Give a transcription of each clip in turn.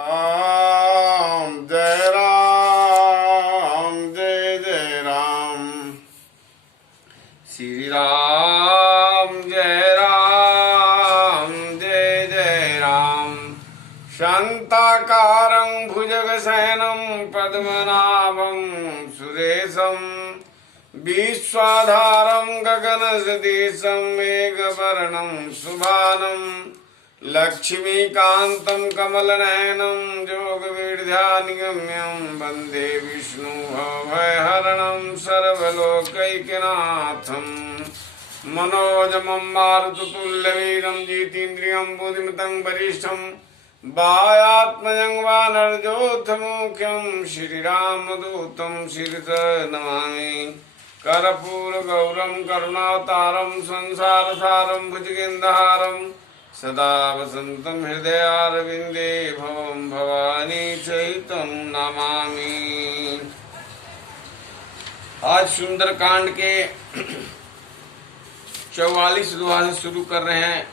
राम जय राम जय जय राम। श्री राम जय राम जय जय राम। शांताकारं भुजगशयनं पद्मनाभं सुरेशं विश्वाधारं गगनसदृशं मेघवर्णं शुभानं लक्ष्मीकान्तं कमलनयनं योगवीर्ध्यानिगम्यं वन्दे विष्णु भवभयहरणं सर्वलोकैकनाथं। मनोजमं मारुततुल्यवेगं जितेन्द्रियं बुद्धिमतं वरिष्ठं वायात्मजं वानरजोत्थमुख्यं श्रीरामदूतं शिरसा नमामि। कर्पूरगौरं करुणावतारं संसारसारं भुजगेन्द्रहारं सदा वसन्तं हृदयारविन्दे भवं भवानी चैतं नमामि। आज सुंदरकांड के 44 दोहा से शुरू कर रहे हैं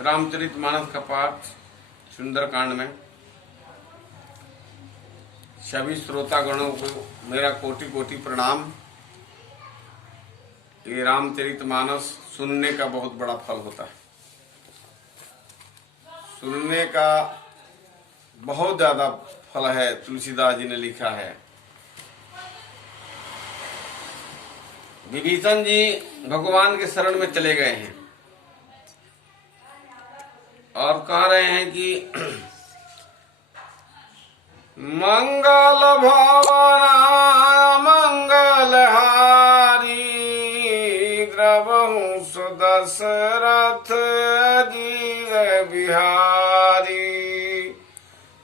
रामचरितमानस का पाठ। सुंदरकांड में सभी श्रोतागणों को मेरा कोटि कोटि प्रणाम। ये रामचरितमानस सुनने का बहुत बड़ा फल होता है। सुनने का बहुत ज्यादा फल है। तुलसीदास जी ने लिखा है। विभीषण जी भगवान के शरण में चले गए हैं और कह रहे हैं कि मंगल भवना मंगलहारी द्रवहु सुदशरथ अजीर बिहारी।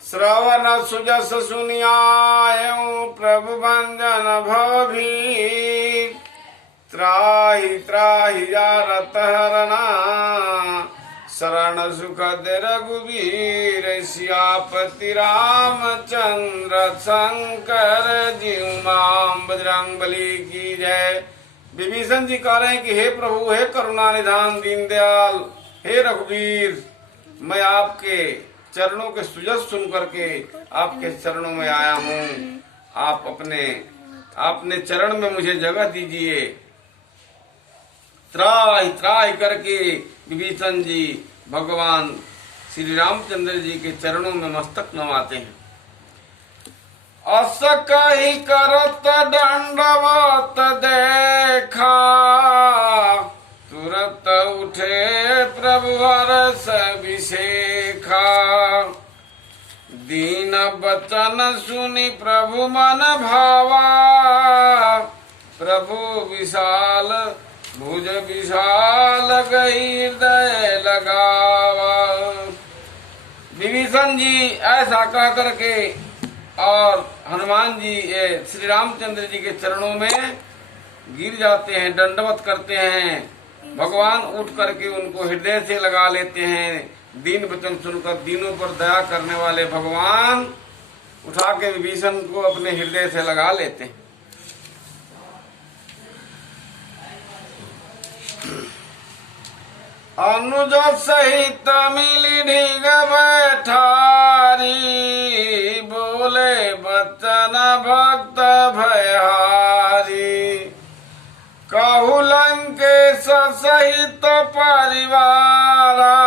श्रवण सुजस सुनियायं प्रभु भंजन भवभीर। त्राहि त्राहि जारत हरना शरण सुखद रघुवीर। सियापति रामचंद्र शंकर जीव माम बजरंगबली की जय। विभीषण जी कह रहे हैं कि हे प्रभु, हे करुणा निधान दीनदयाल, हे रघुवीर, मैं आपके चरणों के सुजस सुन करके आपके चरणों में आया हूँ। आप अपने चरण में मुझे जगह दीजिए। त्राहि त्राहि करके विभीषण जी भगवान श्री रामचंद्र जी के चरणों में मस्तक नवाते हैं। अस कहि करत दंडवत देखा तुरत उठे प्रभु हरष विशेखा। दीन बचन सुनि प्रभु मन भावा। प्रभु विशाल भुज विशाल गई हृदय लगावा। विभीषण जी ऐसा कह करके और हनुमान जी श्री रामचंद्र जी के चरणों में गिर जाते हैं, दंडवत करते हैं। भगवान उठ करके उनको हृदय से लगा लेते हैं। दीन वचन सुनकर दीनों पर दया करने वाले भगवान उठा के विभीषण को अपने हृदय से लगा लेते हैं। अनुज सहित मिली ढीग बैठारी। बोले बचन भक्त भयहारी। कहु लंकेश सहित परिवारा।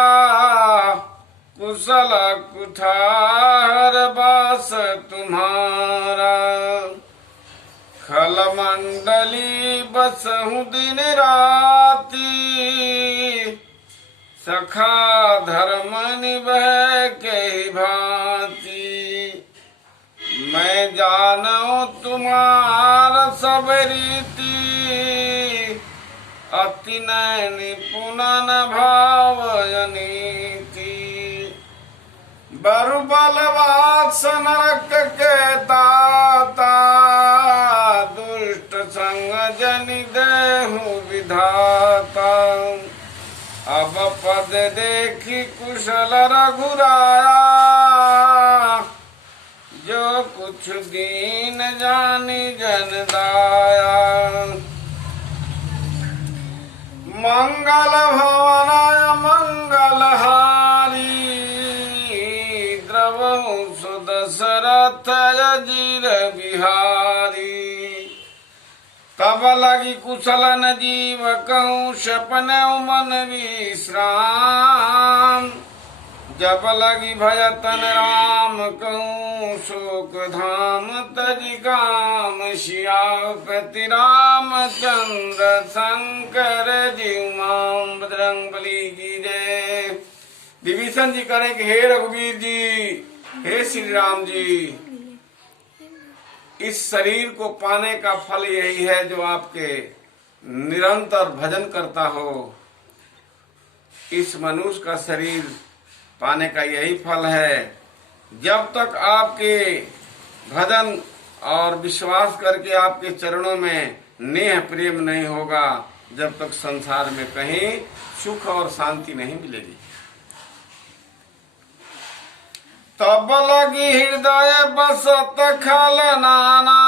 कुशल कुठार बास तुम्हारा। खल मंडली बसहु दिन राती। सखा धर्म निभय के भांति। मैं जानू तुम्हार सब रीति। अति निपुण भावनीति। बरु बलवास नरक के दाता। दुष्ट संग जनि देहु विधाता। अब पद देखी कुशल रघुराया। जो कुछ दीन जानी जन दाया। मंगल भवनाय मंगलहारी द्रवहु सो दशरथ अजीर बिहारी। तब लगी कुशल न जीव कहूँ सपन मन विश्राम। जब लगी भयतन राम कहूँ शोक धाम तजि काम। सियापति रामचंद्र शंकर जीव माम। बजरंग बली की जय। विभीषण जी करें कि हे रघुवीर जी, हे श्री राम जी, इस शरीर को पाने का फल यही है जो आपके निरंतर भजन करता हो। इस मनुष्य का शरीर पाने का यही फल है। जब तक आपके भजन और विश्वास करके आपके चरणों में नेह प्रेम नहीं होगा, जब तक संसार में कहीं सुख और शांति नहीं मिलेगी। तब लगी हृदय बसत खल नाना।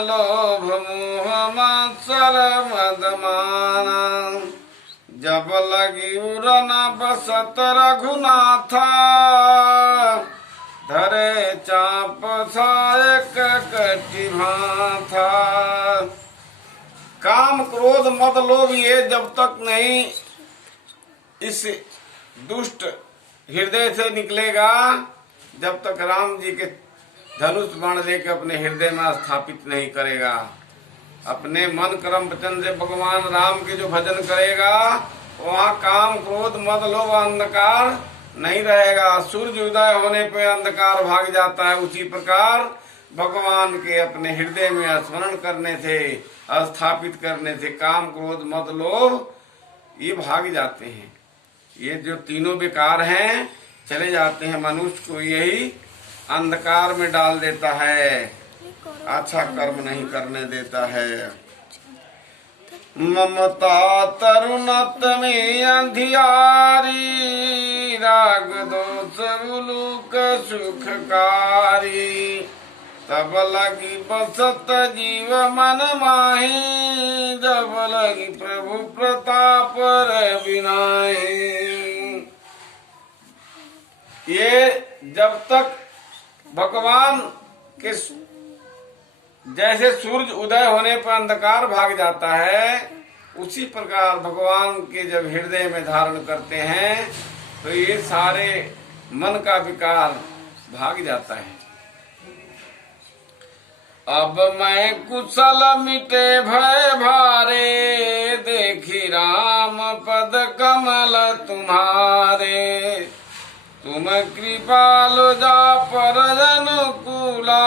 लोभ मोह मत्सर मदमाना। जब लगी उड़ना बसत रघुनाथा। धरे चाप सायक कटि भाथा। काम क्रोध मद लोभ ये जब तक नहीं इस दुष्ट हृदय से निकलेगा, जब तक राम जी के धनुष बाण लेकर अपने हृदय में स्थापित नहीं करेगा। अपने मन कर्म वचन से भगवान राम के जो भजन करेगा, वहाँ काम क्रोध मद लोभ अंधकार नहीं रहेगा। सूर्य उदय होने पे अंधकार भाग जाता है, उसी प्रकार भगवान के अपने हृदय में स्मरण करने से, स्थापित करने से काम क्रोध मद लोभ ये भाग जाते हैं। ये जो तीनों विकार हैं चले जाते हैं। मनुष्य को यही अंधकार में डाल देता है, अच्छा कर्म नहीं करने देता है। ममता तरुणत में अंधियारी। राग दोष उलूक सुखकारी। तब लगी बसत जीव मन माही। जब लगी प्रभु प्रताप रविनाही। ये जब तक भगवान के जैसे सूर्य उदय होने पर अंधकार भाग जाता है, उसी प्रकार भगवान के जब हृदय में धारण करते हैं तो ये सारे मन का विकार भाग जाता है। अब मैं कुशल मिटे भय भारे। देखी राम पद कमल तुम्हारे। तुम कृपालु जा पर अनुकूला।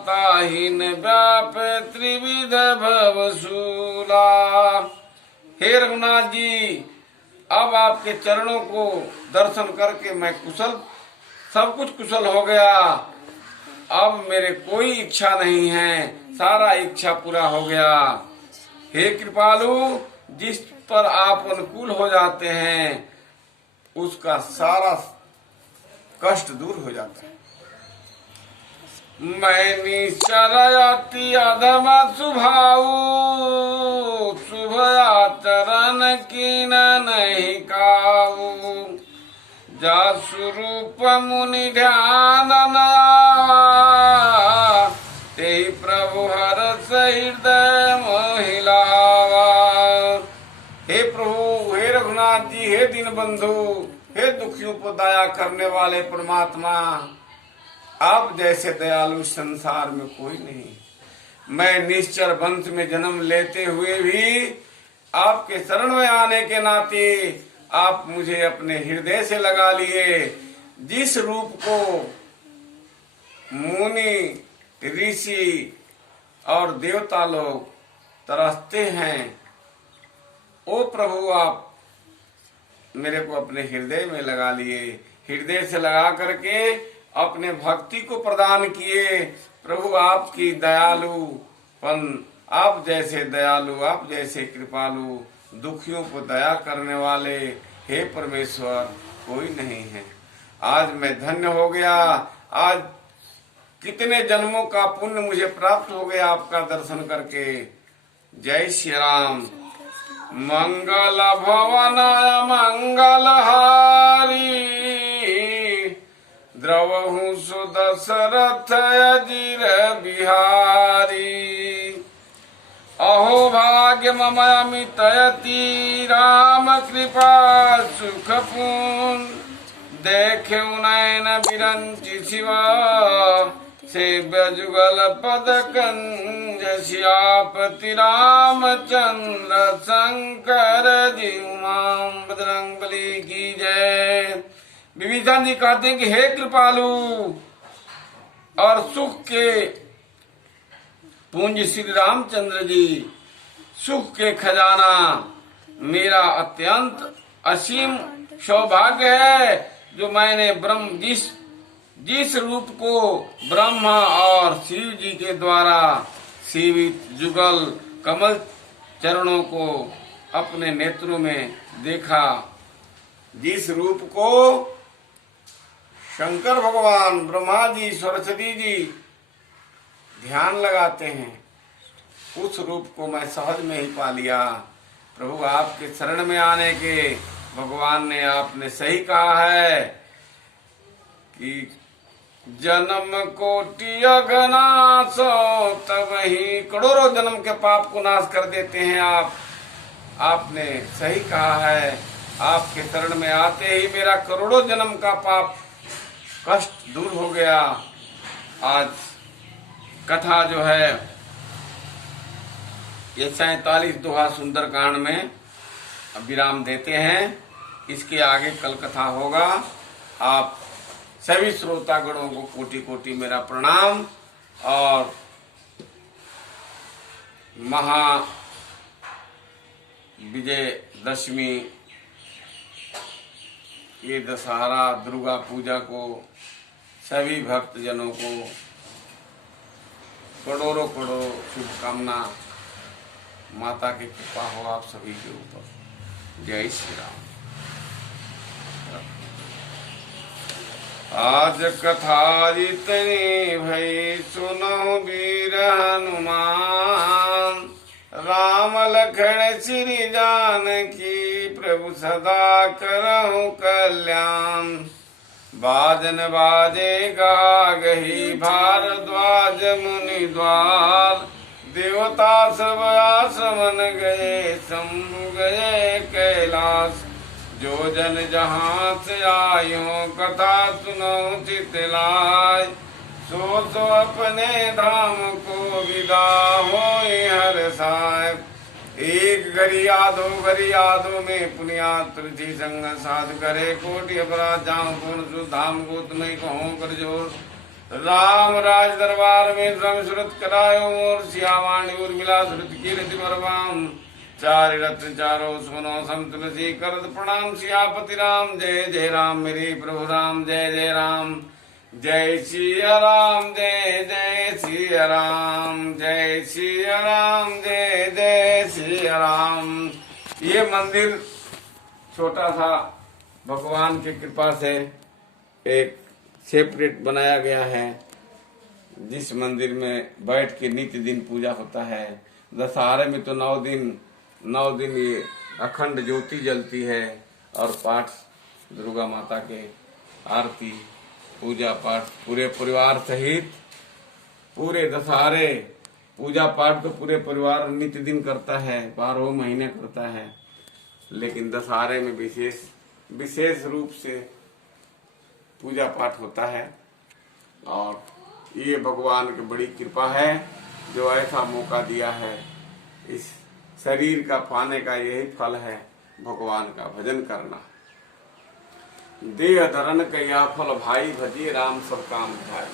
ताहिन व्याप त्रिविध भवशूला। हे रघुनाथ जी, अब आपके चरणों को दर्शन करके मैं कुशल, सब कुछ कुशल हो गया। अब मेरे कोई इच्छा नहीं है, सारा इच्छा पूरा हो गया। हे कृपालु, जिस पर आप अनुकूल हो जाते हैं उसका सारा कष्ट दूर हो जाता है। मैं निश्चर अति अधम स्वभाव। शुभ आचरण कीन नहीं काऊ। जा स्वरूप मुनि ध्यान नया। ते प्रभु हरस हृदय महिलावा। हे प्रभु, हे रघुनाथ जी, हे दीनबंधु, हे दुखियों को दया करने वाले परमात्मा, आप जैसे दयालु संसार में कोई नहीं। मैं निश्चर वंश में जन्म लेते हुए भी आपके शरण में आने के नाते आप मुझे अपने हृदय से लगा लिए। जिस रूप को मुनि, ऋषि और देवता लोग तरसते हैं, ओ प्रभु आप मेरे को अपने हृदय में लगा लिए। हृदय से लगा करके अपने भक्ति को प्रदान किए। प्रभु आपकी दयालुपन, आप जैसे दयालु, आप जैसे कृपालु, दुखियों को दया करने वाले हे परमेश्वर कोई नहीं है। आज मैं धन्य हो गया। आज कितने जन्मों का पुण्य मुझे प्राप्त हो गया आपका दर्शन करके। जय श्री राम। मंगल भवन मंगल हारी। द्रवहु सुदशरथ अजीर बिहारी। अहो भाग्य मम अमितयति राम कृपा सुख पूर्ण। देखे नयन बिरंचि शिवा सेव्य जुगल पद कंज श्यापति रामचंद्र शंकर जी उमां बजरंग बली की जय। विभीषण जी कहते हैं कि हे कृपालु और सुख के पूंज श्री रामचंद्र जी, सुख के खजाना, मेरा अत्यंत असीम सौभाग्य है जो मैंने जिस रूप को ब्रह्मा और शिव जी के द्वारा सेवित जुगल कमल चरणों को अपने नेत्रों में देखा, जिस रूप को शंकर भगवान, ब्रह्मा जी, सरस्वती जी ध्यान लगाते हैं, उस रूप को मैं सहज में ही पा लिया। प्रभु आपके शरण में आने के भगवान ने आपने सही कहा है कि जन्म कोटि अघनासो, तब ही करोड़ों जन्म के पाप को नाश कर देते हैं आप। आपने सही कहा है, आपके शरण में आते ही मेरा करोड़ों जन्म का पाप कष्ट दूर हो गया। आज कथा जो है ये 47 दोहा सुंदर कांड में विराम देते हैं। इसके आगे कल कथा होगा। आप सभी श्रोतागणों को कोटि कोटि मेरा प्रणाम। और महा विजयदशमी, ये दशहरा दुर्गा पूजा को सभी भक्तजनों को करोड़ों करोड़ों शुभकामना। माता की कृपा हो आप सभी के ऊपर। जय श्री राम। आज कथा इतनी भई सुनो वीर हनुमान। राम लखन श्री जानकी प्रभु सदा करहु कल्याण। बाजन बाजे गा गही भारद्वाज मुनि द्वार। देवता सब आसमन गए शंभु गए कैलाश। जो जन जहाँ से आयो कथा सुनो चित लाय। सो अपने धाम को विदा होए हर साय। एक घड़ी यादो में पुनिया तुलसी संग साधु करे। कोटि अपराध जाऊं पूर्ण सुध धाम को तुम्हें कहूँ कर जोर। राम राज दरबार में श्रम सुरत करायो मोर। सियावाणी उर्मिला सुरत कीर्ति बरबाम। चारि रत्न चारों सुनो सम तुलसी करत प्रणाम। सियापति राम जय जय राम मेरे प्रभु राम जय जय राम। जय सिया राम जय जय सिया राम। जय सिया राम जय जय सिया राम। ये मंदिर छोटा सा भगवान की कृपा से एक सेपरेट बनाया गया है, जिस मंदिर में बैठ के नित्य दिन पूजा होता है। दशहरे में तो 9 दिन ये अखंड ज्योति जलती है और पाठ दुर्गा माता के आरती पूजा पाठ पूरे परिवार सहित पूरे दशहरे पूजा पाठ तो पूरे परिवार नित्य दिन करता है, 12 महीने करता है। लेकिन दशहरे में विशेष रूप से पूजा पाठ होता है। और ये भगवान की बड़ी कृपा है जो ऐसा मौका दिया है। इस शरीर का पाने का यही फल है भगवान का भजन करना। देह धरन कया फल भाई भजिए राम सब काम भाई।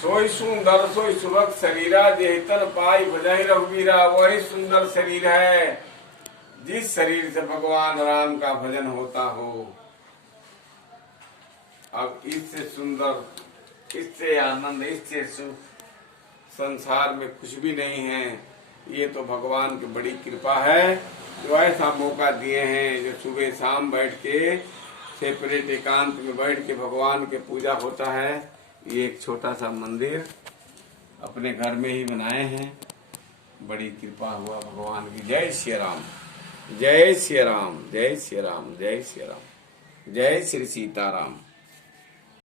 सोई सुंदर सोई सुभग शरीरा जेहितर पाई भजहि रघुवीरा। वही सुंदर शरीर है जिस शरीर से भगवान राम का भजन होता हो। अब इससे सुंदर, इससे आनंद, इससे सुख संसार में कुछ भी नहीं है। ये तो भगवान की बड़ी कृपा है जो ऐसा मौका दिए हैं, जो सुबह शाम बैठ के सेपरेट एकांत में बैठ के भगवान के पूजा होता है। ये एक छोटा सा मंदिर अपने घर में ही बनाए हैं। बड़ी कृपा हुआ भगवान की। जय श्री राम, जय श्री राम, जय श्री राम, जय श्री राम, जय श्री सीताराम।